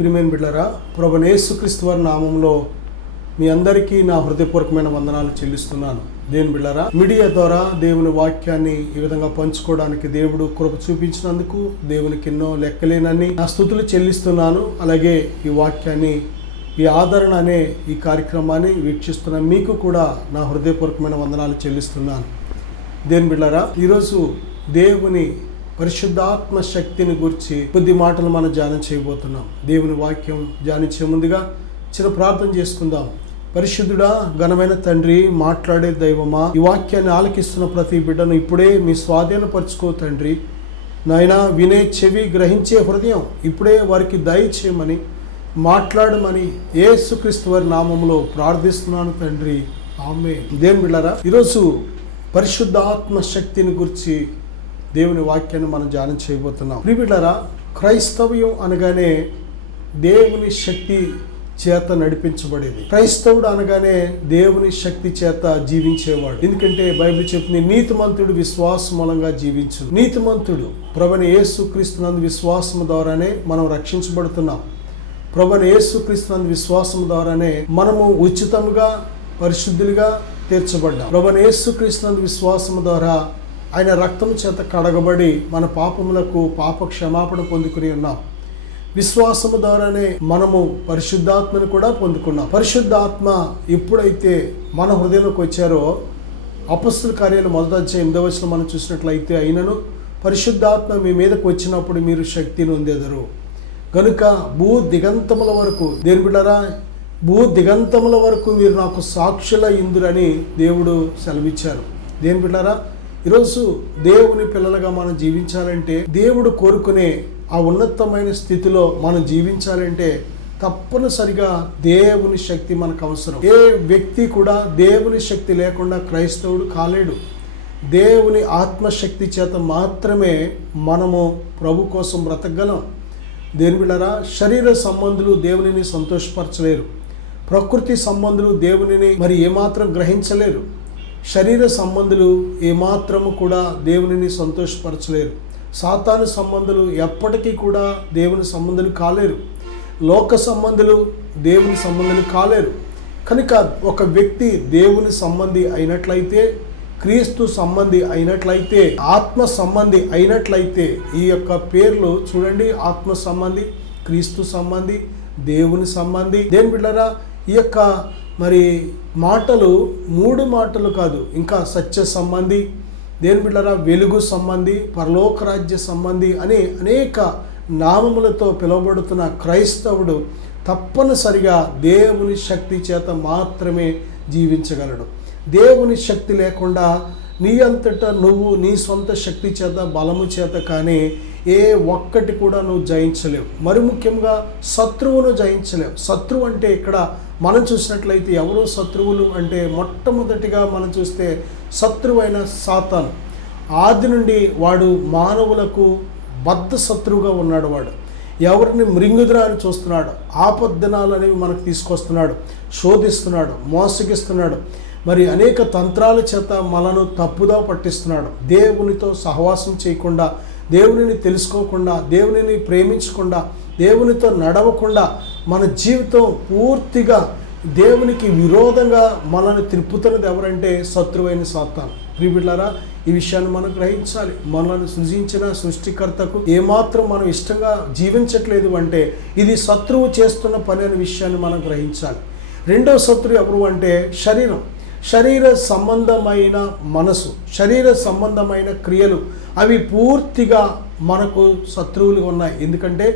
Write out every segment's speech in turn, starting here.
ప్రియమైన బిడ్డలారా, ప్రభువైన యేసుక్రీస్తు వారి నామంలో మీ అందరికీ నా హృదయపూర్వకమైన వందనాలు చెల్లిస్తున్నాను. దేవుని బిడ్డలారా, మీడియా ద్వారా దేవుని వాక్యాన్ని ఈ విధంగా పంచుకోవడానికి దేవుడు కృప చూపించినందుకు దేవునికి ఎన్నో లెక్కలేనన్ని నా స్తుతులు చెల్లిస్తున్నాను. అలాగే ఈ వాక్యాన్ని, ఈ ఆదరణ అనే ఈ కార్యక్రమాన్ని వీక్షిస్తున్న మీకు కూడా నా హృదయపూర్వకమైన వందనాలు చెల్లిస్తున్నాను. దేవుని బిడ్డలారా, ఈరోజు దేవుని పరిశుద్ధాత్మ శక్తిని గురించి కొద్ది మాటలు మనం ధ్యానం చేయబోతున్నాం. దేవుని వాక్యం ధ్యానించే ముందుగా చిన్న ప్రార్థన చేసుకుందాం. పరిశుద్ధుడా, ఘనమైన తండ్రి, మాట్లాడే దైవమా, ఈ వాక్యాన్ని ఆలకిస్తున్న ప్రతి బిడ్డను ఇప్పుడే మీ స్వాధీనపరచుకో తండ్రి. నాయనా, వినే చెవి, గ్రహించే హృదయం ఇప్పుడే వారికి దయచేయమని, మాట్లాడమని యేసుక్రీస్తు వారి నామంలో ప్రార్థిస్తున్నాను తండ్రి, ఆమేన్. దేవుని బిడ్డలారా, ఈరోజు పరిశుద్ధాత్మ శక్తిని గురించి దేవుని వాక్యాన్ని మనం ధ్యానం చేయబోతున్నాం. ప్రియబిడ్డలారా, క్రైస్తవ్యం అనగానే దేవుని శక్తి చేత నడిపించబడేది. క్రైస్తవుడు అనగానే దేవుని శక్తి చేత జీవించేవాడు. ఎందుకంటే బైబిల్ చెప్తుంది, నీతిమంతుడు విశ్వాసం మూలంగా జీవించు. నీతిమంతుడు ప్రభువైన యేసుక్రీస్తునందు విశ్వాసం ద్వారానే మనం రక్షించబడుతున్నాం. ప్రభువైన యేసుక్రీస్తునందు విశ్వాసం ద్వారానే మనము ఉచితంగా పరిశుద్ధులుగా తీర్చబడ్డాం. ప్రభువైన యేసుక్రీస్తునందు విశ్వాసం ద్వారా ఆయన రక్తం చేత కడగబడి మన పాపములకు పాప క్షమాపణ పొందుకుని ఉన్నాం. విశ్వాసము ద్వారానే మనము పరిశుద్ధాత్మను కూడా పొందుకున్నాం. పరిశుద్ధాత్మ ఎప్పుడైతే మన హృదయంలోకి వచ్చారో, అపొస్తలుల కార్యాలు 1:8 మనం చూసినట్లయితే, అయినను పరిశుద్ధాత్మ మీ మీదకు వచ్చినప్పుడు మీరు శక్తిని పొందెదరు గనుక భూ దిగంతముల వరకు, దేవుని బిడ్డలారా, భూ దిగంతముల వరకు మీరు నాకు సాక్షుల ఇందురని దేవుడు సెలవిచ్చారు. దేవుని బిడ్డలారా, ఈరోజు దేవుని పిల్లలుగా మనం జీవించాలంటే, దేవుడు కోరుకునే ఆ ఉన్నతమైన స్థితిలో మనం జీవించాలంటే తప్పనిసరిగా దేవుని శక్తి మనకు అవసరం. ఏ వ్యక్తి కూడా దేవుని శక్తి లేకుండా క్రైస్తవుడు కాలేడు. దేవుని ఆత్మశక్తి చేత మాత్రమే మనము ప్రభు కోసం బ్రతకగలం. దేవుని బిడ్డలారా, శరీర సంబంధులు దేవునిని సంతోషపరచలేరు. ప్రకృతి సంబంధులు దేవునిని మరి ఏమాత్రం గ్రహించలేరు. శరీర సంబంధులు ఏమాత్రము కూడా దేవునిని సంతోషపరచలేరు. సాతాను సంబంధులు ఎప్పటికీ కూడా దేవుని సంబంధులు కాలేరు. లోక సంబంధులు దేవుని సంబంధులు కాలేరు. కనుక ఒక వ్యక్తి దేవుని సంబంధి అయినట్లయితే, క్రీస్తు సంబంధి అయినట్లయితే, ఆత్మ సంబంధి అయినట్లయితే, ఈ యొక్క పేర్లు చూడండి, ఆత్మ సంబంధి, క్రీస్తు సంబంధి, దేవుని సంబంధి. దేవుని బిడ్డలారా, ఈ యొక్క మరి మాటలు 3 మాటలు కాదు, ఇంకా సత్య సంబంధి, దేవుని బిడ్డలారా, వెలుగు సంబంధి, పరలోక రాజ్య సంబంధి అనే అనేక నామములతో పిలువబడుతున్న క్రైస్తవుడు తప్పనిసరిగా దేవుని శక్తి చేత మాత్రమే జీవించగలడు. దేవుని శక్తి లేకుండా నీ అంతటా నువ్వు నీ సొంత శక్తి చేత, బలము చేత కానీ ఏ ఒక్కటి కూడా నువ్వు జయించలేవు. మరి ముఖ్యంగా శత్రువును జయించలేవు. శత్రువు అంటే ఇక్కడ మనం చూసినట్లయితే ఎవరు శత్రువులు అంటే, మొట్టమొదటిగా మనం చూస్తే శత్రువైన సాతాను. ఆది నుండి వాడు మానవులకు బద్ధ శత్రువుగా ఉన్నాడు. వాడు ఎవరిని మృంగుదురా అని చూస్తున్నాడు. ఆపద్దినాలు అనేవి మనకు తీసుకొస్తున్నాడు, శోధిస్తున్నాడు, మోసగిస్తున్నాడు. మరి అనేక తంత్రాల చేత మనను తప్పుదా పట్టిస్తున్నాడు. దేవునితో సహవాసం చేయకుండా, దేవునిని తెలుసుకోకుండా, దేవునిని ప్రేమించకుండా, దేవునితో నడవకుండా మన జీవితం పూర్తిగా దేవునికి విరోధంగా మనల్ని త్రిప్పుతున్నది ఎవరంటే శత్రువైన సాతాను. ప్రియబిడ్డలారా, ఈ విషయాన్ని మనం గ్రహించాలి. మనల్ని సృజించిన సృష్టికర్తకు ఏమాత్రం మనం ఇష్టంగా జీవించట్లేదు అంటే ఇది శత్రువు చేస్తున్న పని అనే విషయాన్ని మనం గ్రహించాలి. రెండవ శత్రువు ఎవరు అంటే శరీరం. శరీర సంబంధమైన మనసు, శరీర సంబంధమైన క్రియలు, అవి పూర్తిగా మనకు శత్రువులుగా ఉన్నాయి. ఎందుకంటే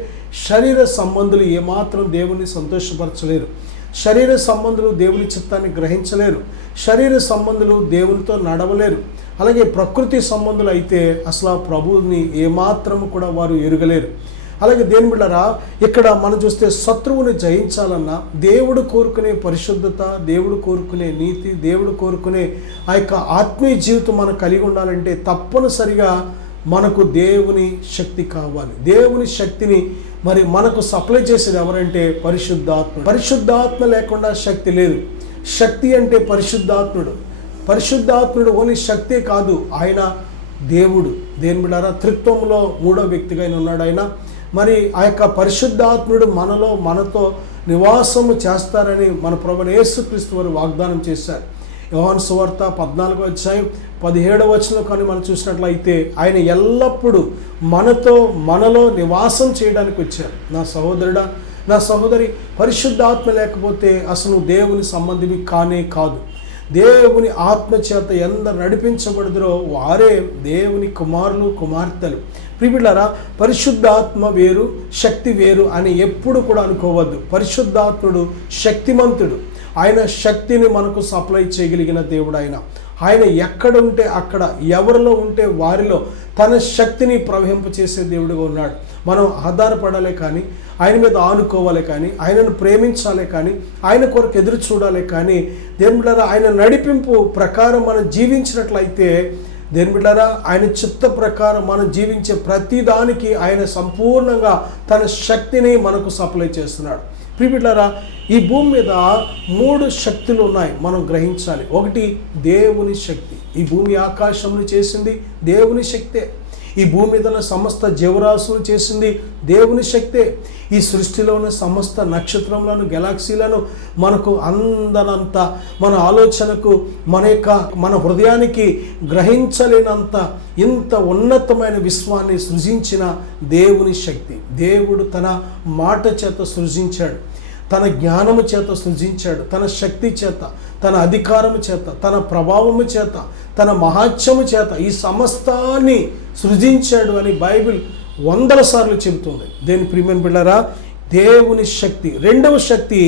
శరీర సంబంధులు ఏమాత్రం దేవుని సంతోషపరచలేరు. శరీర సంబంధులు దేవుని చిత్తాన్ని గ్రహించలేరు. శరీర సంబంధులు దేవునితో నడవలేరు. అలాగే ప్రకృతి సంబంధులు అయితే అసలు ఆ ప్రభువుని ఏమాత్రము కూడా వారు ఎరుగలేరు. అలాగే దేవుని బిడ్డలారా, ఇక్కడ మనం చూస్తే శత్రువుని జయించాలన్నా దేవుడు కోరుకునే పరిశుద్ధత, దేవుడు కోరుకునే నీతి, దేవుడు కోరుకునే ఆ యొక్క ఆత్మీయ జీవితం మనం కలిగి ఉండాలంటే తప్పనిసరిగా మనకు దేవుని శక్తి కావాలి. దేవుని శక్తిని మరి మనకు సప్లై చేసేది ఎవరంటే పరిశుద్ధాత్మ. పరిశుద్ధాత్మ లేకుండా శక్తి లేదు. శక్తి అంటే పరిశుద్ధాత్ముడు. పరిశుద్ధాత్ముడు ఓన్లీ శక్తే కాదు, ఆయన దేవుడు. దేవుని బిడ్డలారా, త్రిత్వంలో 3వ వ్యక్తిగా ఉన్నాడు. ఆయన మరి ఆ యొక్క పరిశుద్ధాత్ముడు మనతో నివాసము చేస్తారని మన ప్రభువైన యేసుక్రీస్తు వారు వాగ్దానం చేశారు. యోహాను సువార్త 14వ అధ్యాయం 17వ వచనం కానీ మనం చూసినట్లయితే ఆయన ఎల్లప్పుడూ మనలో నివాసం చేయడానికి వచ్చారు. నా సహోదరుడా, నా సహోదరి, పరిశుద్ధాత్మ లేకపోతే అసలు దేవుని సంబంధివి కానే కాదు. దేవుని ఆత్మచేత ఎందరు నడిపించబడుదురో వారే దేవుని కుమారులు కుమార్తెలు. ప్రియబిడ్డలారా, పరిశుద్ధాత్మ వేరు, శక్తి వేరు అని ఎప్పుడు కూడా అనుకోవద్దు. పరిశుద్ధాత్ముడు శక్తిమంతుడు. ఆయన శక్తిని మనకు సప్లై చేయగలిగిన దేవుడు. ఆయన ఎక్కడ ఉంటే అక్కడ, ఎవరిలో ఉంటే వారిలో తన శక్తిని ప్రవహింపచేసే దేవుడుగా ఉన్నాడు. మనం ఆధారపడాలే కానీ, ఆయన మీద ఆనుకోవాలి కానీ, ఆయనను ప్రేమించాలి కానీ, ఆయన కొరకు ఎదురు చూడాలి కానీ, దేవుని బిడ్డలారా ఆయన నడిపింపు ప్రకారం మనం జీవించినట్లయితే, దేవుని బిడ్డలారా ఆయన చిత్త ప్రకారం మనం జీవించే ప్రతిదానికి ఆయన సంపూర్ణంగా తన శక్తిని మనకు సప్లై చేస్తున్నాడు. ప్రియబిడ్డలారా, ఈ భూమి మీద 3 శక్తులు ఉన్నాయి, మనం గ్రహించాలి. ఒకటి దేవుని శక్తి. ఈ భూమి ఆకాశమును చేసింది దేవుని శక్తే. ఈ భూమి మీద ఉన్న సమస్త జీవరాశులు చేసింది దేవుని శక్తే. ఈ సృష్టిలో ఉన్న సమస్త నక్షత్రములను, గెలాక్సీలను మనకు అందనంత, మన ఆలోచనకు, మన హృదయానికి గ్రహించలేనంత ఇంత ఉన్నతమైన విశ్వాన్ని సృజించిన దేవుని శక్తి. దేవుడు తన మాట చేత సృజించాడు, తన జ్ఞానము చేత సృజించాడు, తన శక్తి చేత, తన అధికారము చేత, తన ప్రభావము చేత, తన మహాత్మ్యము చేత ఈ సమస్తాన్ని సృజించాడు అని బైబిల్ 100 సార్లు చెబుతుంది. దేని ప్రియమైన బిడ్డలారా, దేవుని శక్తి. రెండవ శక్తి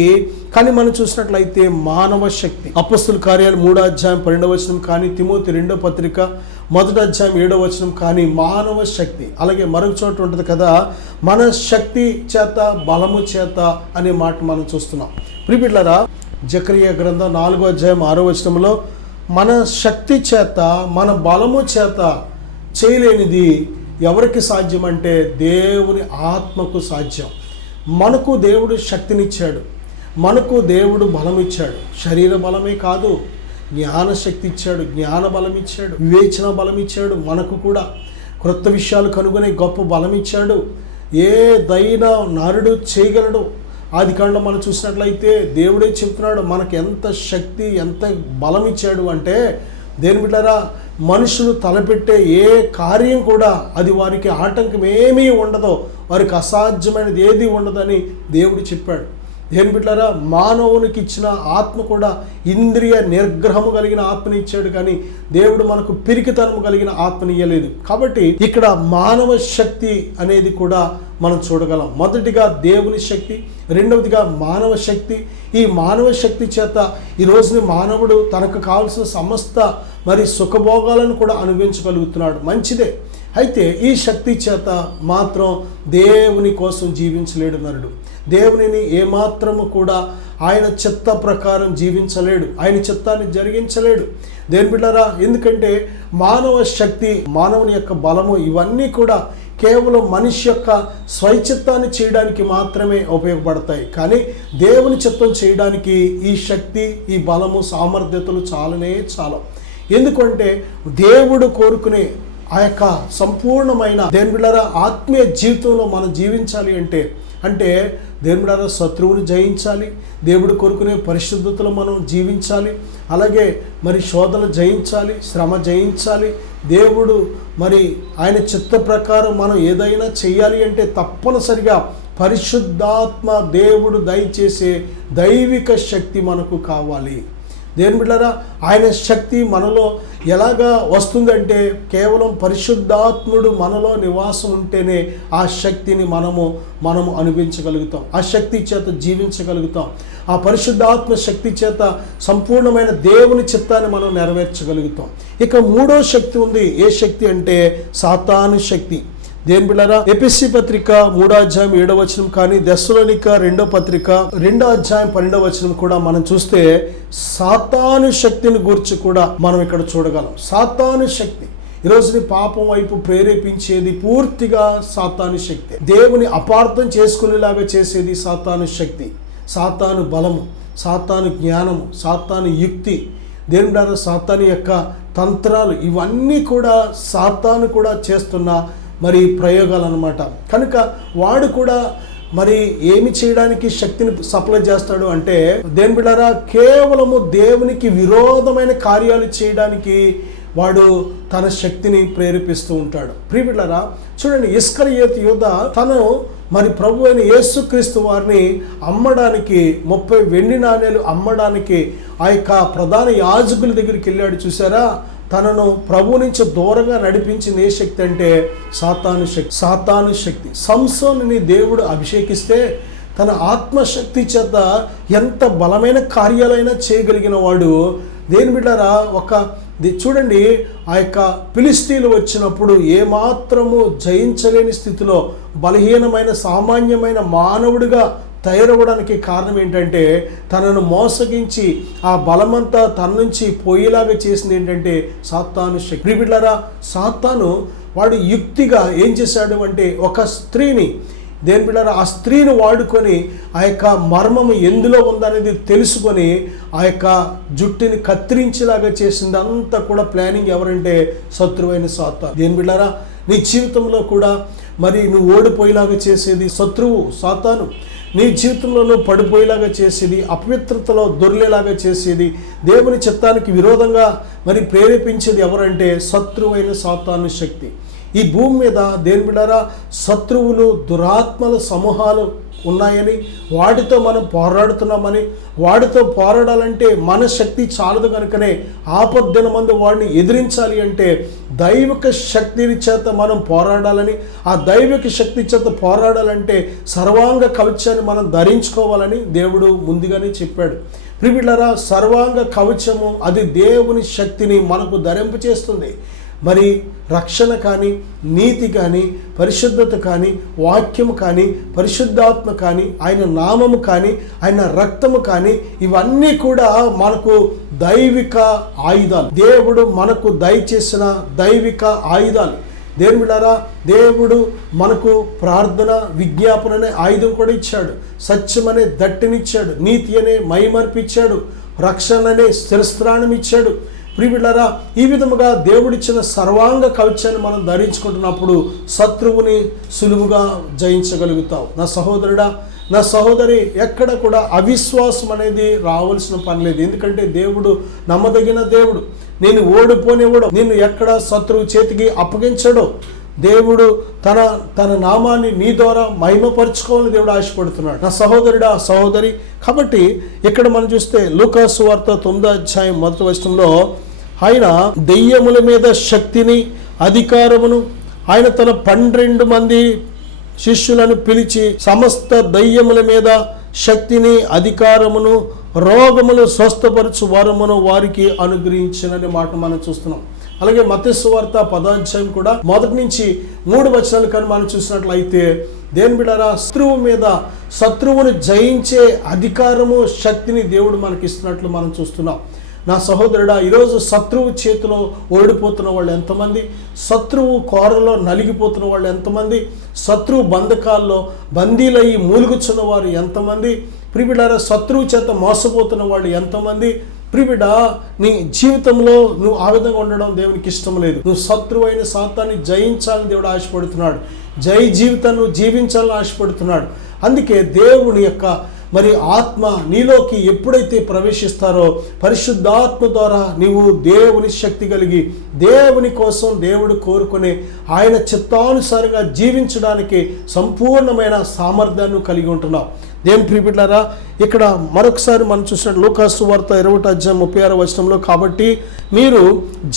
కానీ మనం చూసినట్లయితే మానవ శక్తి. అపొస్తలుల కార్యాలు 3వ అధ్యాయం 12వ వచనం కానీ, తిమోతి 2వ పత్రిక 1వ అధ్యాయం 7వ వచనం కానీ మానవ శక్తి. అలాగే మరొక చోట ఉంటుంది కదా, మన శక్తి చేత, బలము చేత అనే మాట మనం చూస్తున్నాం. ప్రియబిడ్డలారా, జకరియా గ్రంథం 4వ అధ్యాయం 6వ వచనంలో మన శక్తి చేత, మన బలము చేత చేయలేనిది ఎవరికి సాధ్యం అంటే దేవుని ఆత్మకు సాధ్యం. మనకు దేవుడు శక్తినిచ్చాడు, మనకు దేవుడు బలం ఇచ్చాడు. శరీర బలమే కాదు, జ్ఞాన శక్తి ఇచ్చాడు, జ్ఞాన బలం ఇచ్చాడు, వివేచన బలం ఇచ్చాడు. మనకు కూడా క్రొత్త విషయాలు కనుగొనే గొప్ప బలం ఇచ్చాడు. ఏ దైనా నరుడు చేయగలడు. ఆదికాండం మనం చూసినట్లయితే దేవుడే చెప్తున్నాడు మనకు ఎంత శక్తి, ఎంత బలం ఇచ్చాడు అంటే, దేని బిడ్డలారా, మనుషులు తలపెట్టే ఏ కార్యం కూడా అది వారికి ఆటంకం ఏమీ ఉండదో, వారికి అసాధ్యమైనది ఏది ఉండదని దేవుడు చెప్పాడు. దేని బిడ్డలారా, మానవునికి ఇచ్చిన ఆత్మ కూడా ఇంద్రియ నిర్గ్రహము కలిగిన ఆత్మని ఇచ్చాడు, కానీ దేవుడు మనకు పిరికితనము కలిగిన ఆత్మని ఇవ్వలేదు. కాబట్టి ఇక్కడ మానవ శక్తి అనేది కూడా మనం చూడగలం. మొదటిగా దేవుని శక్తి, రెండవదిగా మానవ శక్తి. ఈ మానవ శక్తి చేత ఈ రోజుని మానవుడు తనకు కావాల్సిన సమస్త సుఖభోగాలను కూడా అనుభవించగలుగుతున్నాడు. మంచిదే. అయితే ఈ శక్తి చేత మాత్రం దేవుని కోసం జీవించలేడు నరుడు. దేవునిని ఏమాత్రము కూడా ఆయన చిత్త ప్రకారం జీవించలేడు, ఆయన చిత్తాన్ని జరిగించలేడు. దేని బిడ్డలారా, ఎందుకంటే మానవ శక్తి, మానవుని యొక్క బలము ఇవన్నీ కూడా కేవలం మనిషి యొక్క స్వైచిత్తాన్ని చేయడానికి మాత్రమే ఉపయోగపడతాయి. కానీ దేవుని చిత్తం చేయడానికి ఈ శక్తి, ఈ బలము, సామర్థ్యతలు చాలనే చాలు. ఎందుకంటే దేవుడు కోరుకునే ఆ యొక్క సంపూర్ణమైన దేవుని బిడ్డలారా ఆత్మీయ జీవితంలో మనం జీవించాలి అంటే దేవుని బిడ్డలారా శత్రువుని జయించాలి, దేవుడు కోరుకునే పరిశుద్ధతలో మనం జీవించాలి, అలాగే శోధనలు జయించాలి, శ్రమ జయించాలి. దేవుడు ఆయన చిత్త ప్రకారం మనం ఏదైనా చెయ్యాలి అంటే తప్పనిసరిగా పరిశుద్ధాత్మ దేవుడు దయచేసే దైవిక శక్తి మనకు కావాలి. దేవుని బిడ్డలారా, ఆయన శక్తి మనలో ఎలాగా వస్తుందంటే కేవలం పరిశుద్ధాత్ముడు మనలో నివాసం ఉంటేనే ఆ శక్తిని మనము అనుభవించగలుగుతాం, ఆ శక్తి చేత జీవించగలుగుతాం. ఆ పరిశుద్ధాత్మ శక్తి చేత సంపూర్ణమైన దేవుని చిత్తాన్ని మనం నెరవేర్చగలుగుతాం. ఇక 3వ శక్తి ఉంది. ఏ శక్తి అంటే సాతాను శక్తి. దేని బిడ్డలారా, ఎఫెసీ పత్రిక 3వ అధ్యాయం 7వ వచనం కానీ, తెస్సలోనిక 2వ పత్రిక 2వ అధ్యాయం 12వ వచనం కూడా మనం చూస్తే సాతాను శక్తిని గురించి కూడా మనం ఇక్కడ చూడగలం. సాతాను శక్తి ఈరోజుని పాపం వైపు ప్రేరేపించేది పూర్తిగా సాతాను శక్తి. దేవుని అపార్థం చేసుకునేలాగా చేసేది సాతాను శక్తి, సాతాను బలము, సాతాను జ్ఞానము, సాతాను యుక్తి, దేవుని ద్వారా సాతాను యొక్క తంత్రాలు, ఇవన్నీ కూడా సాతాను కూడా చేస్తున్న మరి ప్రయోగాలు అన్నమాట. కనుక వాడు కూడా మరి ఏమి చేయడానికి శక్తిని సప్లై చేస్తాడు అంటే, దేని బిడ్డారా, కేవలము దేవునికి విరోధమైన కార్యాలు చేయడానికి వాడు తన శక్తిని ప్రేరేపిస్తూ ఉంటాడు. ప్రియబిడ్డారా, చూడండి, ఇస్కరియోతు యూదా తను మరి ప్రభు అయిన యేసుక్రీస్తు వారిని అమ్మడానికి 30 వెండి నాణేలు అమ్మడానికి ఆ యొక్క ప్రధాన యాజకుల దగ్గరికి వెళ్ళాడు. చూసారా, తనను ప్రభు నుంచి దూరంగా నడిపించింది ఏ శక్తి అంటే సాతాను శక్తి. సంసోనుని దేవుడు అభిషేకిస్తే తన ఆత్మశక్తి చేత ఎంత బలమైన కార్యాలైనా చేయగలిగిన వాడు. దేని బిడ్డారా, చూడండి, ఆ యొక్క ఫిలిష్తీయులు వచ్చినప్పుడు ఏమాత్రము జయించలేని స్థితిలో బలహీనమైన సామాన్యమైన మానవుడిగా తయారవడానికి కారణం ఏంటంటే, తనను మోసగించి ఆ బలమంతా తన నుంచి పోయేలాగా చేసింది ఏంటంటే సాతాను శక్తి. ప్రియబిడ్డారా, సాతాను వాడు యుక్తిగా ఏం చేశాడు అంటే, ఒక స్త్రీని, దేని బిడ్డారా, ఆ స్త్రీని వాడుకొని ఆ యొక్క మర్మము ఎందులో ఉందనేది తెలుసుకొని ఆ యొక్క జుట్టుని కత్తిరించేలాగా చేసింది అంతా కూడా ప్లానింగ్ ఎవరంటే శత్రువైన సాతాను. దేని బిడ్డారా, నీ జీవితంలో కూడా మరి నువ్వు ఓడిపోయేలాగా చేసేది శత్రువు సాతాను. నీ జీవితంలో నువ్వు పడిపోయేలాగా చేసేది, అపవిత్రతలో దొర్లేలాగా చేసేది, దేవుని చిత్తానికి విరోధంగా మరి ప్రేరేపించేది ఎవరంటే శత్రువైన సాతాను శక్తి. ఈ భూమి మీద దేని బిడ్డారా, శత్రువులు, దురాత్మల సమూహాలు ఉన్నాయని, వాటితో మనం పోరాడుతున్నామని, వాటితో పోరాడాలంటే మన శక్తి చాలదు కనుకనే ఆపద్దినమందు వాడిని ఎదిరించాలి అంటే దైవిక శక్తిని చేత మనం పోరాడాలని, ఆ దైవిక శక్తి చేత పోరాడాలంటే సర్వాంగ కవచాన్ని మనం ధరించుకోవాలని దేవుడు ముందుగానే చెప్పాడు. ప్రియబిడ్డారా, సర్వాంగ కవచము అది దేవుని శక్తిని మనకు ధరింపచేస్తుంది. మరి రక్షణ కానీ, నీతి కానీ, పరిశుద్ధత కానీ, వాక్యము కానీ, పరిశుద్ధాత్మ కానీ, ఆయన నామము కానీ, ఆయన రక్తము కానీ, ఇవన్నీ కూడా మనకు దైవిక ఆయుధాలు. దేవుడు మనకు దయచేసిన దైవిక ఆయుధాలు. దేవుని బిడ్డారా, దేవుడు మనకు ప్రార్థన, విజ్ఞాపన అనే ఆయుధం కూడా ఇచ్చాడు, సత్యం అనే దట్టినిచ్చాడు, నీతి అనే మైమర్పిచ్చాడు, రక్షణ అనే శిరస్త్రాణం ఇచ్చాడు. ప్రియబిడ్డారా, ఈ విధముగా దేవుడిచ్చిన సర్వాంగ కవచాన్ని మనం ధరించుకుంటున్నప్పుడు శత్రువుని సులువుగా జయించగలుగుతావు. నా సహోదరుడా, నా సహోదరి, ఎక్కడ కూడా అవిశ్వాసం అనేది రావాల్సిన పని లేదు. ఎందుకంటే దేవుడు నమ్మదగిన దేవుడు. నేను ఓడిపోనివ్వడు, నిన్ను ఎక్కడ శత్రువు చేతికి అప్పగించడు. దేవుడు తన నామాన్ని నీ ద్వారా మహిమపరచుకోవాలని దేవుడు ఆశపడుతున్నాడు. నా సహోదరుడా, సహోదరి, కాబట్టి ఇక్కడ మనం చూస్తే లూకా సువార్త 9వ అధ్యాయం 1వ వచనంలో ఆయన దెయ్యముల మీద శక్తిని, అధికారమును, ఆయన తన 12 మంది శిష్యులను పిలిచి సమస్త దయ్యముల మీద శక్తిని, అధికారమును, రోగములు స్వస్థపరచు వరమును వారికి అనుగ్రహించినని మాట మనం చూస్తున్నాం. అలాగే మత్తయి సువార్త 10వ అధ్యాయం కూడా 1 నుంచి 3 వచనాలు కానీ మనం చూసినట్లయితే, దేని బిడ్డారా, శత్రువును జయించే అధికారము, శక్తిని దేవుడు మనకి ఇస్తున్నట్లు మనం చూస్తున్నాం. నా సహోదరుడా, ఈరోజు శత్రువు చేతిలో ఓడిపోతున్న వాళ్ళు ఎంతమంది, శత్రువు కోరలో నలిగిపోతున్న వాళ్ళు ఎంతమంది, శత్రువు బంధకాల్లో బందీలయ్యి మూలుగుచున్న వారు ఎంతమంది, ప్రియబిడ్డారా, శత్రువు చేత మోసపోతున్న వాళ్ళు ఎంతమంది. ప్రియబిడ్డ, నీ జీవితంలో నువ్వు ఆ విధంగా ఉండడం దేవునికి ఇష్టం లేదు. నువ్వు శత్రువైన సాతాన్ని జయించాలని దేవుడు ఆశపడుతున్నాడు. జై జీవితాన్ని నువ్వు జీవించాలని ఆశపడుతున్నాడు. అందుకే దేవుని యొక్క మరి ఆత్మ నీలోకి ఎప్పుడైతే ప్రవేశిస్తారో, పరిశుద్ధాత్మ ద్వారా నీవు దేవుని శక్తి కలిగి దేవుని కోసం దేవుడు కోరుకునే ఆయన చిత్తానుసారంగా జీవించడానికి సంపూర్ణమైన సామర్థ్యాన్ని కలిగి ఉంటున్నావు. దేవుని ప్రియబిడ్డలారా, ఇక్కడ మరొకసారి మనం చూసినట్టు లూకా సువార్త 20వ అధ్యాయం 36వ వచనంలో, కాబట్టి మీరు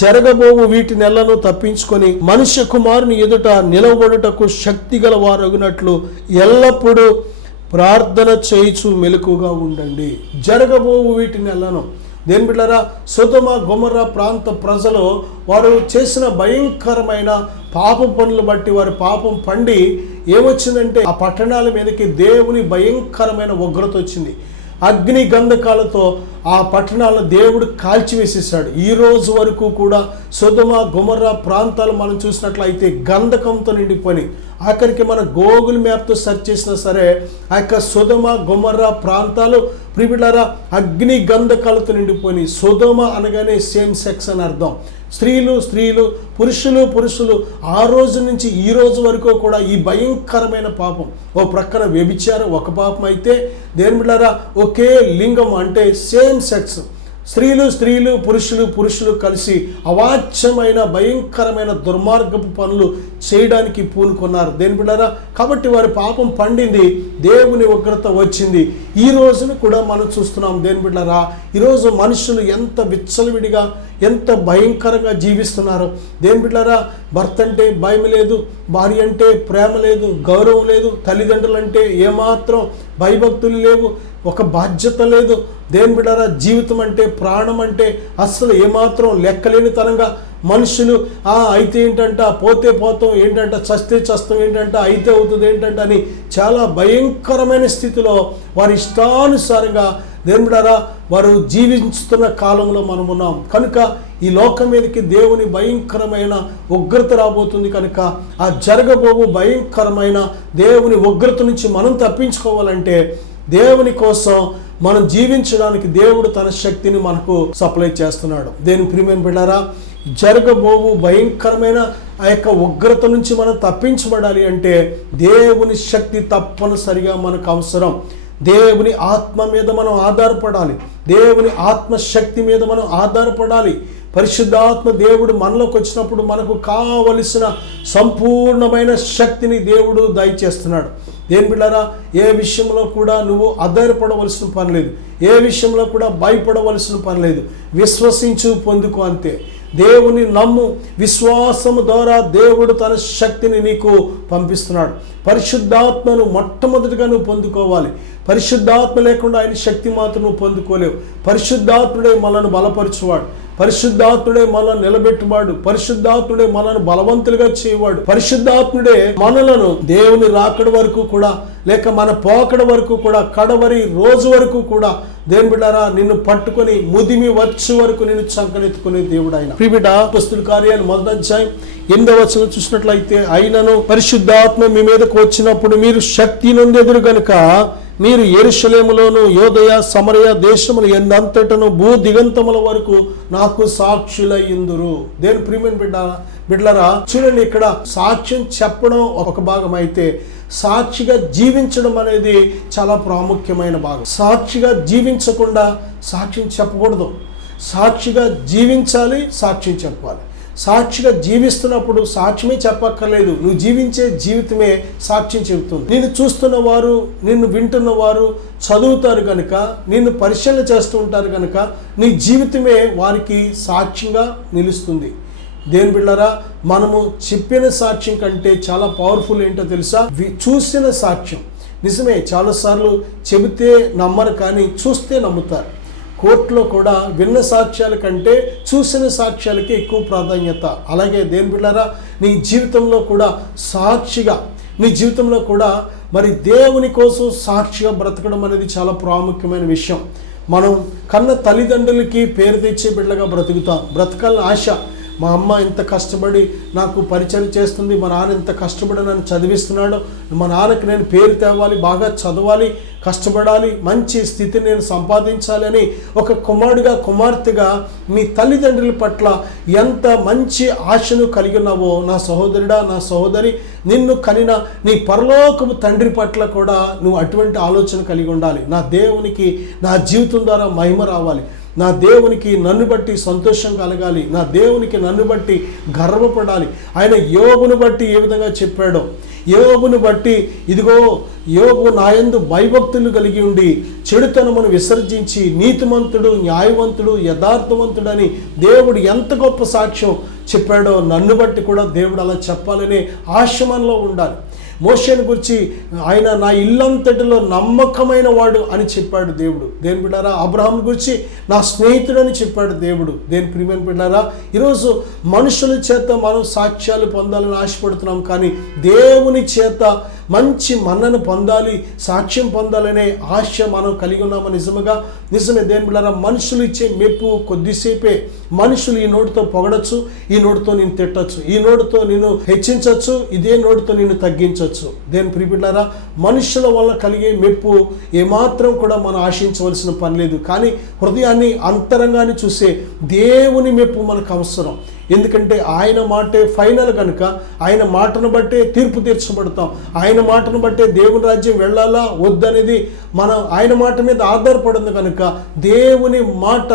జరగబోవు వీటి నెలను తప్పించుకొని మనుష్య కుమారుని ఎదుట నిలబడుటకు శక్తి గల వారగునట్లు ఎల్లప్పుడూ ప్రార్థన చేయుచు మెలకుగా ఉండండి. జరగబోవు వీటి నెలను, దేని బిడ్డలారా, సొదొమ గొమొర్రా ప్రాంత ప్రజలు వారు చేసిన భయంకరమైన పాప పనులు బట్టి వారి పాపం పండి ఏమొచ్చిందంటే ఆ పట్టణాల మీదకి దేవుని భయంకరమైన ఉగ్రత వచ్చింది. అగ్ని గంధకాలతో ఆ పట్టణాలను దేవుడు కాల్చివేసేసాడు. ఈ రోజు వరకు కూడా సొదొమ గొమొర్రా ప్రాంతాలు మనం చూసినట్లయితే గంధకంతో నిండిపోయి, ఆఖరికి మన గూగుల్ మ్యాప్తో సెర్చ్ చేసినా సరే ఆ యొక్క సొదొమ గొమొర్రా ప్రాంతాలు ప్రియబిడ్డలారా అగ్ని గంధకాలతో నిండిపోయి, సొదొమ అనగానే సేమ్ సెక్స్ అని అర్థం. స్త్రీలు, పురుషులు ఆ రోజు నుంచి ఈ రోజు వరకు కూడా ఈ భయంకరమైన పాపం. ఓ ప్రక్కన వ్యభిచారం ఒక పాపం అయితే, దేవుని బిడ్డలారా ఒకే లింగం అంటే సేమ్ సెక్స్, స్త్రీలు పురుషులు కలిసి అవాచ్యమైన భయంకరమైన దుర్మార్గపు పనులు చేయడానికి పూనుకున్నారు. దేని బిడ్డారా, కాబట్టి వారి పాపం పండింది, దేవుని ఉగ్రత వచ్చింది. ఈ రోజును కూడా మనం చూస్తున్నాం. దేని బిడ్డారా, ఈరోజు మనుషులు ఎంత విచ్చలవిడిగా ఎంత భయంకరంగా జీవిస్తున్నారు. దేని బిడ్డారా, భర్త అంటే భయం లేదు, భార్య అంటే ప్రేమ లేదు, గౌరవం లేదు, తల్లిదండ్రులు అంటే ఏమాత్రం భయభక్తులు లేవు, ఒక బాధ్యత లేదు. దేని బిడ్డారా, జీవితం అంటే ప్రాణం అంటే అస్సలు ఏమాత్రం లెక్కలేనితనంగా మనుషులు అయితే ఏంటంట, పోతే పోతాం ఏంటంట, చస్తే చస్తాం ఏంటంట, అయితే అవుతుంది ఏంటంట అని చాలా భయంకరమైన స్థితిలో వారి ఇష్టానుసారంగా దేని బిడ్డారా వారు జీవిస్తున్న కాలంలో మనం ఉన్నాం. కనుక ఈ లోకం మీదకి దేవుని భయంకరమైన ఉగ్రత రాబోతుంది. కనుక ఆ జరగబోవు భయంకరమైన దేవుని ఉగ్రత నుంచి మనం తప్పించుకోవాలంటే దేవుని కోసం మనం జీవించడానికి దేవుడు తన శక్తిని మనకు సప్లై చేస్తున్నాడు. దేని ప్రియమైన బిడ్డారా, జరగబోవు భయంకరమైన ఆ యొక్క ఉగ్రత నుంచి మనం తప్పించబడాలి అంటే దేవుని శక్తి తప్పనిసరిగా మనకు అవసరం. దేవుని ఆత్మ మీద మనం ఆధారపడాలి, దేవుని ఆత్మశక్తి మీద మనం ఆధారపడాలి. పరిశుద్ధాత్మ దేవుడు మనలోకి వచ్చినప్పుడు మనకు కావలసిన సంపూర్ణమైన శక్తిని దేవుడు దయచేస్తున్నాడు. దేని బిడ్డారా, ఏ విషయంలో కూడా నువ్వు ఆధారపడవలసిన పని లేదు, ఏ విషయంలో కూడా భయపడవలసిన పని లేదు. విశ్వసించు, పొందుకో అంతే. దేవుని నమ్ము, విశ్వాసము ద్వారా దేవుడు తన శక్తిని నీకు పంపిస్తున్నాడు. పరిశుద్ధాత్మను మొట్టమొదటిగా నువ్వు పొందుకోవాలి. పరిశుద్ధాత్మ లేకుండా ఆయన శక్తి మాత్రం నువ్వు పొందుకోలేవు. పరిశుద్ధాత్ముడే మనల్ని బలపరచువాడు, పరిశుద్ధాత్ముడే మనల్ని నిలబెట్టువాడు, పరిశుద్ధాత్ముడే మనల్ని బలవంతులుగా చేయవాడు, పరిశుద్ధాత్ముడే మనలను దేవుని రాకడ వరకు కూడా లేక మన పోకడ వరకు కూడా కడవరి రోజు వరకు కూడా దేని బిడ్డారా నిన్ను పట్టుకొని ముదిమి వచ్చే వరకు నిన్ను చంకనెత్తుకునే దేవుడు ఆయన. ప్రియబిడ్డ, అపోస్తలుల కార్యాలు 1వ అధ్యాయం 8వ వచనం చూసినట్లయితే, అయినను పరిశుద్ధాత్మ మీ మీదకు వచ్చినప్పుడు మీరు శక్తి నొందెదరు గనుక మీరు యెరూషలేములోను యోదయ సమరయ దేశములు ఎందంతటను భూ దిగంతముల వరకు నాకు సాక్షులయ్యుందురు. దేని ప్రియమైన బిడ్డలారా, చూడండి, ఇక్కడ సాక్ష్యం చెప్పడం ఒక భాగం అయితే సాక్షిగా జీవించడం అనేది చాలా ప్రాముఖ్యమైన భాగం. సాక్షిగా జీవించకుండా సాక్ష్యం చెప్పకూడదు. సాక్షిగా జీవించాలి, సాక్ష్యం చెప్పాలి. సాక్షిగా జీవిస్తున్నప్పుడు సాక్ష్యమే చెప్పక్కర్లేదు, నువ్వు జీవించే జీవితమే సాక్ష్యం చెబుతుంది. నిన్ను చూస్తున్న వారు, నిన్ను వింటున్న వారు చదువుతారు కనుక, నిన్ను పరిశీలన చేస్తూ ఉంటారు కనుక నీ జీవితమే వారికి సాక్ష్యంగా నిలుస్తుంది. దేని బిడ్డలారా, మనము చెప్పిన సాక్ష్యం కంటే చాలా పవర్ఫుల్ ఏంటో తెలుసా? చూసిన సాక్ష్యం. నిజమే, చాలాసార్లు చెబితే నమ్మరు కానీ చూస్తే నమ్ముతారు. కోర్టులో కూడా విన్న సాక్ష్యాల కంటే చూసిన సాక్ష్యాలకి ఎక్కువ ప్రాధాన్యత. అలాగే దేని బిడ్డలారా, నీ జీవితంలో కూడా సాక్షిగా, నీ జీవితంలో కూడా మరి దేవుని కోసం సాక్షిగా బ్రతకడం అనేది చాలా ప్రాముఖ్యమైన విషయం. మనం కన్న తల్లిదండ్రులకి పేరు తెచ్చే బిడ్డగా బ్రతుకుతాం. బ్రతకాలని ఆశ. మా అమ్మ ఇంత కష్టపడి నాకు పరిచయం చేస్తుంది, మా నాన్న ఇంత కష్టపడి నన్ను చదివిస్తున్నాడు, మా నాన్నకి నేను పేరు తేవాలి, బాగా చదవాలి, కష్టపడాలి, మంచి స్థితిని నేను సంపాదించాలి అని ఒక కుమారుడిగా కుమార్తెగా మీ తల్లిదండ్రుల పట్ల ఎంత మంచి ఆశను కలిగి ఉన్నావో, నా సహోదరుడా, నా సహోదరి, నిన్ను కనిన నీ పరలోకపు తండ్రి పట్ల కూడా నువ్వు అటువంటి ఆలోచన కలిగి ఉండాలి. నా దేవునికి నా జీవితం ద్వారా మహిమ రావాలి, నా దేవునికి నన్ను బట్టి సంతోషం కలగాలి, నా దేవునికి నన్ను బట్టి గర్వపడాలి. ఆయన యోబును బట్టి ఏ విధంగా చెప్పాడో, యోబును బట్టి ఇదిగో యోబు నాయందు భయభక్తులు కలిగి ఉండి చెడుతనమును విసర్జించి నీతిమంతుడు, న్యాయవంతుడు, యథార్థవంతుడు అని దేవుడు ఎంత గొప్ప సాక్ష్యం చెప్పాడో, నన్ను బట్టి కూడా దేవుడు అలా చెప్పాలనే ఆశ మనలో ఉండాలి. మోషేని గురించి ఆయన నా ఇల్లంతటిలో నమ్మకమైన వాడు అని చెప్పాడు దేవుడు. దేని బిడ్డారా, అబ్రహాం గురించి నా స్నేహితుడు అని చెప్పాడు దేవుడు. దేని ప్రియమైన బిడ్డారా, ఈరోజు మనుషుల చేత మనం సాక్ష్యాలు పొందాలని ఆశపడుతున్నాం, కానీ దేవుని చేత మంచి మన్నను పొందాలి, సాక్ష్యం పొందాలనే ఆశ మనం కలిగి ఉన్నామని నిజమే. దేని బిడ్డారా, మనుషులు ఇచ్చే మెప్పు కొద్దిసేపే. మనుషులు ఈ నోటితో పొగడచ్చు, ఈ నోటితో నిన్ను తిట్టచ్చు, ఈ నోటితో నిన్ను హెచ్చించవచ్చు, ఇదే నోటితో నిన్ను తగ్గించవచ్చు. దేని ప్రియబిడ్డారా, మనుషుల వల్ల కలిగే మెప్పు ఏమాత్రం కూడా మనం ఆశించవలసిన పని లేదు. కానీ హృదయాన్ని, అంతరంగాన్ని చూసే దేవుని మెప్పు మనకు అవసరం. ఎందుకంటే ఆయన మాటే ఫైనల్ కనుక ఆయన మాటను బట్టే తీర్పు తీర్చబడతాం. ఆయన మాటను బట్టే దేవుని రాజ్యం వెళ్ళాలా వద్దనేది మనం ఆయన మాట మీద ఆధారపడింది కనుక దేవుని మాట,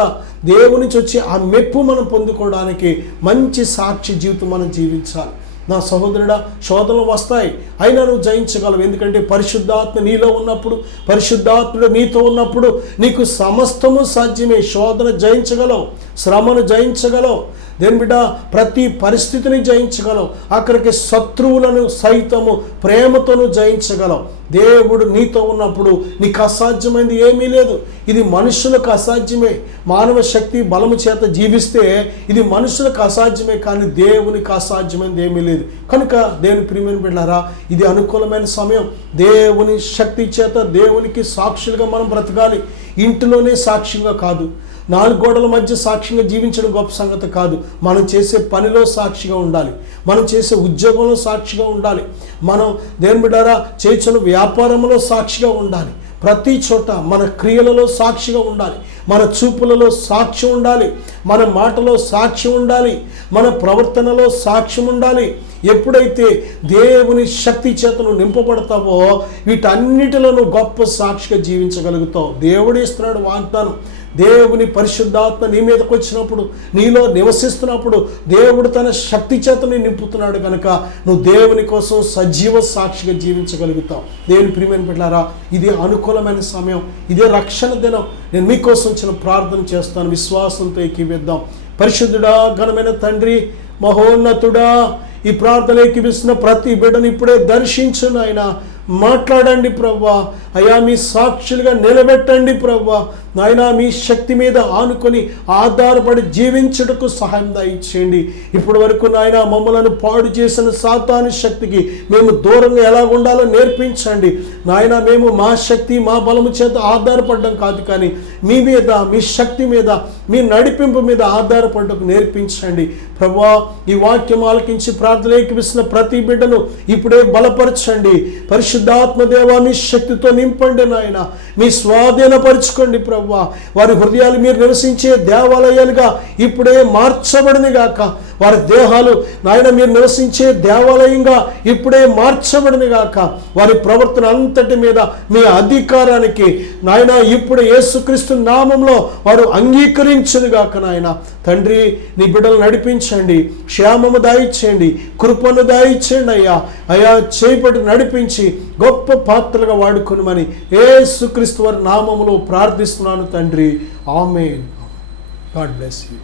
దేవుని నుంచి వచ్చి ఆ మెప్పు మనం పొందుకోవడానికి మంచి సాక్షి జీవితం మనం జీవించాలి. నా సహోదరుడా, శోధనలు వస్తాయి, అయినా నువ్వు జయించగలవు. ఎందుకంటే పరిశుద్ధాత్మ నీలో ఉన్నప్పుడు, పరిశుద్ధాత్ముడు నీతో ఉన్నప్పుడు నీకు సమస్తము సాధ్యమే. శోధన జయించగలవు, శ్రమను జయించగలవు, దేని బిడ్డ ప్రతి పరిస్థితిని జయించగలవు. అక్కడికి శత్రువులను సైతము ప్రేమతోను జయించగలవు. దేవుడు నీతో ఉన్నప్పుడు నీకు అసాధ్యమైంది ఏమీ లేదు. ఇది మనుషులకు అసాధ్యమే. మానవ శక్తి బలము చేత జీవిస్తే ఇది మనుషులకు అసాధ్యమే, కానీ దేవునికి అసాధ్యమైనది ఏమీ లేదు. కనుక దేవుని ప్రియమైన బిడ్డలారా, ఇది అనుకూలమైన సమయం. దేవుని శక్తి చేత దేవునికి సాక్షులుగా మనం బ్రతకాలి. ఇంటిలోనే సాక్ష్యంగా కాదు, 4 గోడల మధ్య సాక్ష్యంగా జీవించడం గొప్ప సంగతి కాదు. మనం చేసే పనిలో సాక్షిగా ఉండాలి, మనం చేసే ఉద్యోగంలో సాక్షిగా ఉండాలి, మనం దేవుని బిడ్డలారా చేస్తున్న వ్యాపారంలో సాక్షిగా ఉండాలి. ప్రతి చోట మన క్రియలలో సాక్షిగా ఉండాలి, మన చూపులలో సాక్ష్యం ఉండాలి, మన మాటలో సాక్ష్యం ఉండాలి, మన ప్రవర్తనలో సాక్ష్యం ఉండాలి. ఎప్పుడైతే దేవుని శక్తి చేతను నింపబడతావో వీటన్నిటిలో గొప్ప సాక్షిగా జీవించగలుగుతావు. దేవుడు ఇస్తున్నాడు వాగ్దానం. దేవుని పరిశుద్ధాత్మ నీ మీదకి వచ్చినప్పుడు, నీలో నివసిస్తున్నప్పుడు దేవుడు తన శక్తి చేతని నింపుతున్నాడు కనుక నువ్వు దేవుని కోసం సజీవ సాక్షిగా జీవించగలుగుతావు. దేవుని ప్రియమైన బిడ్డలారా, ఇది అనుకూలమైన సమయం, ఇదే రక్షణ దినం. నేను మీకోసం చిన్న ప్రార్థన చేస్తాను, విశ్వాసంతో ఏకీవిద్దాం. పరిశుద్ధుడా, ఘనమైన తండ్రి, మహోన్నతుడా, ఈ ప్రార్థన ఏకీవిస్తున్న ప్రతి బిడ్డను ఇప్పుడే దర్శించు నాయనా. మాట్లాడండి ప్రభువా. అయ్యా, మీ సాక్షులుగా నిలబెట్టండి ప్రభువా. నాయనా, మీ శక్తి మీద ఆనుకొని ఆధారపడి జీవించుటకు సహాయం దయచేయండి. ఇప్పటి వరకు నాయనా మమ్మలను పాడు చేసిన సాతాను శక్తికి మేము దూరంగా ఎలా ఉండాలో నేర్పించండి నాయనా. మేము మా శక్తి, మా బలము చేత ఆధారపడడం కాదు, కానీ మీ మీద, మీ శక్తి మీద, మీ నడిపింపు మీద ఆధారపడటకు నేర్పించండి ప్రభువా. ఈ వాక్యం ఆలకించి ప్రార్థన ఏకీవిస్తున్న ప్రతి బిడ్డను ఇప్పుడే బలపరచండి. పరిశుద్ధాత్మ దేవా, మీ శక్తితో నింపండి నాయన. మీ స్వాధీనపరచుకోండి ప్రభువా. వారి హృదయాలు మీరు నివసించే దేవాలయాలుగా ఇప్పుడే మార్చబడిన గాక. వారి దేహాలు నాయన మీరు నివసించే దేవాలయంగా ఇప్పుడే మార్చబడిన గాక. వారి ప్రవర్తన అంతటి మీద మీ అధికారానికి నాయన ఇప్పుడు యేసుక్రీస్తు నామంలో వారు అంగీకరించను గాక. నాయన తండ్రి, నీ బిడ్డలు నడిపించండి, క్షేమము దాయిచ్చేయండి, కృపను దాయిచ్చేయండి అయ్యా. అయ్యా, చేపట్టి నడిపించి గొప్ప పాత్రలుగా వాడుకొనుమని యేసుక్రీస్తు వారి నామములో ప్రార్థిస్తున్నాను తండ్రి. ఆమేన్. God bless you.